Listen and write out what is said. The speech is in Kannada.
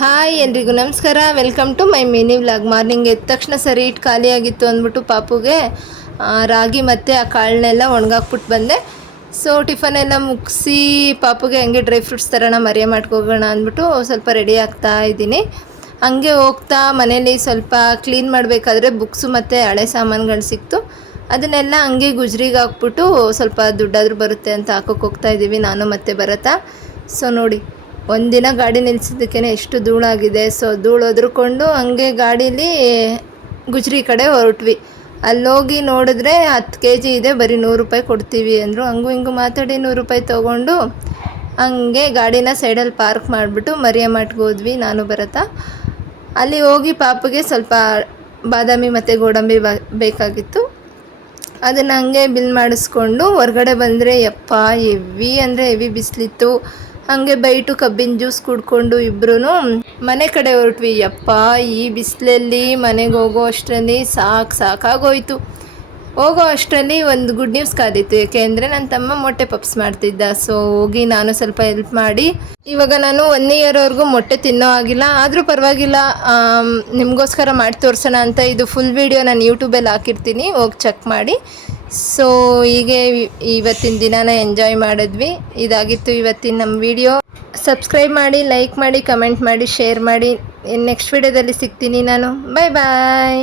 ಹಾಯ್ ಎಲ್ರಿಗೂ ನಮಸ್ಕಾರ. Welcome to my mini vlog. Morning ಎದ್ದ ತಕ್ಷಣ ಸರಿ ಇಟ್ಟು ಖಾಲಿಯಾಗಿತ್ತು ಅಂದ್ಬಿಟ್ಟು ಪಾಪುಗೆ ರಾಗಿ ಮತ್ತು ಆ ಕಾಳನ್ನೆಲ್ಲ ಒಣಗಾಕ್ಬಿಟ್ಟು ಬಂದೆ. ಸೊ ಟಿಫನ್ ಎಲ್ಲ ಮುಗಿಸಿ ಪಾಪುಗೆ ಹಂಗೆ ಡ್ರೈ ಫ್ರೂಟ್ಸ್ ತರೋಣ ಮರಿಯ ಮಾಡ್ಕೋಗೋಣ ಅಂದ್ಬಿಟ್ಟು ಸ್ವಲ್ಪ ರೆಡಿ ಆಗ್ತಾ ಇದ್ದೀನಿ. ಹಂಗೆ ಹೋಗ್ತಾ ಮನೇಲಿ ಸ್ವಲ್ಪ ಕ್ಲೀನ್ ಮಾಡಬೇಕಾದ್ರೆ ಬುಕ್ಸು ಮತ್ತು ಹಳೆ ಸಾಮಾನುಗಳು ಸಿಕ್ತು. ಅದನ್ನೆಲ್ಲ ಹಂಗೆ ಗುಜ್ರಿಗೆ ಹಾಕ್ಬಿಟ್ಟು ಸ್ವಲ್ಪ ದುಡ್ಡಾದರೂ ಬರುತ್ತೆ ಅಂತ ಹಾಕೋಕೆ ಹೋಗ್ತಾ ಇದ್ದೀವಿ ನಾನು ಮತ್ತು ಬರತ್ತಾ. ಸೊ ನೋಡಿ, ಒಂದಿನ ಗಾಡಿ ನಿಲ್ಲಿಸಿದ್ದಕ್ಕೇ ಎಷ್ಟು ಧೂಳಾಗಿದೆ. ಸೊ ಧೂಳು ಒದ್ರುಕೊಂಡು ಹಂಗೆ ಗಾಡೀಲಿ ಗುಜ್ರಿ ಕಡೆ ಹೊರಟ್ವಿ. ಅಲ್ಲೋಗಿ ನೋಡಿದ್ರೆ 10 kg ಇದೆ, ಬರೀ 100 ರೂಪಾಯಿ ಕೊಡ್ತೀವಿ ಅಂದರು. ಹಂಗೂ ಹಿಂಗೂ ಮಾತಾಡಿ 100 ರೂಪಾಯಿ ತೊಗೊಂಡು ಹಂಗೆ ಗಾಡಿನ ಸೈಡಲ್ಲಿ ಪಾರ್ಕ್ ಮಾಡಿಬಿಟ್ಟು ಮರಿಯಮ್ಮಟ್ಗೆ ಹೋದ್ವಿ ನಾನು ಬರತ್ತಾ. ಅಲ್ಲಿ ಹೋಗಿ ಪಾಪಗೆ ಸ್ವಲ್ಪ ಬಾದಾಮಿ ಮತ್ತು ಗೋಡಂಬಿ ಬೇಕಾಗಿತ್ತು. ಅದನ್ನು ಹಂಗೆ ಬಿಲ್ ಮಾಡಿಸ್ಕೊಂಡು ಹೊರಗಡೆ ಬಂದರೆ ಯಪ್ಪ ಹೆವಿ ಅಂದರೆ ಹೆವಿ ಬಿಸಿಲಿತ್ತು. ಹಾಗೆ ಬೈಟು ಕಬ್ಬಿನ ಜ್ಯೂಸ್ ಕುಡ್ಕೊಂಡು ಇಬ್ಬರೂ ಮನೆ ಕಡೆ ಹೊರಟ್ವಿ. ಯಪ್ಪ ಈ ಬಿಸಿಲಲ್ಲಿ ಮನೆಗೆ ಹೋಗೋ ಅಷ್ಟರಲ್ಲಿ ಸಾಕಾಗೋಯ್ತು. ಹೋಗೋ ಅಷ್ಟರಲ್ಲಿ ಒಂದು ಗುಡ್ ನ್ಯೂಸ್ ಕಾದಿತ್ತು. ಏಕೆಂದರೆ ನನ್ನ ತಮ್ಮ ಮೊಟ್ಟೆ ಪಪ್ಸ್ ಮಾಡ್ತಿದ್ದ. ಸೊ ಹೋಗಿ ನಾನು ಸ್ವಲ್ಪ ಹೆಲ್ಪ್ ಮಾಡಿ ಇವಾಗ ನಾನು 1 ಇಯರ್ವರೆಗೂ ಮೊಟ್ಟೆ ತಿನ್ನೋ ಆಗಿಲ್ಲ. ಆದರೂ ಪರವಾಗಿಲ್ಲ, ನಿಮಗೋಸ್ಕರ ಮಾಡಿ ತೋರಿಸೋಣ ಅಂತ ಇದು ಫುಲ್ ವೀಡಿಯೋ ನಾನು ಯೂಟ್ಯೂಬಲ್ಲಿ ಹಾಕಿರ್ತೀನಿ, ಹೋಗಿ ಚೆಕ್ ಮಾಡಿ. ಸೊ ಹೀಗೆ ಇವತ್ತಿನ ದಿನಾನ ಎಂಜಾಯ್ ಮಾಡಿದ್ವಿ. ಇದಾಗಿತ್ತು ಇವತ್ತಿನ ನಮ್ಮ ವಿಡಿಯೋ. ಸಬ್ಸ್ಕ್ರೈಬ್ ಮಾಡಿ, ಲೈಕ್ ಮಾಡಿ, ಕಮೆಂಟ್ ಮಾಡಿ, ಶೇರ್ ಮಾಡಿ. ನೆಕ್ಸ್ಟ್ ವಿಡಿಯೋದಲ್ಲಿ ಸಿಗ್ತೀನಿ ನಾನು. ಬಾಯ್ ಬಾಯ್.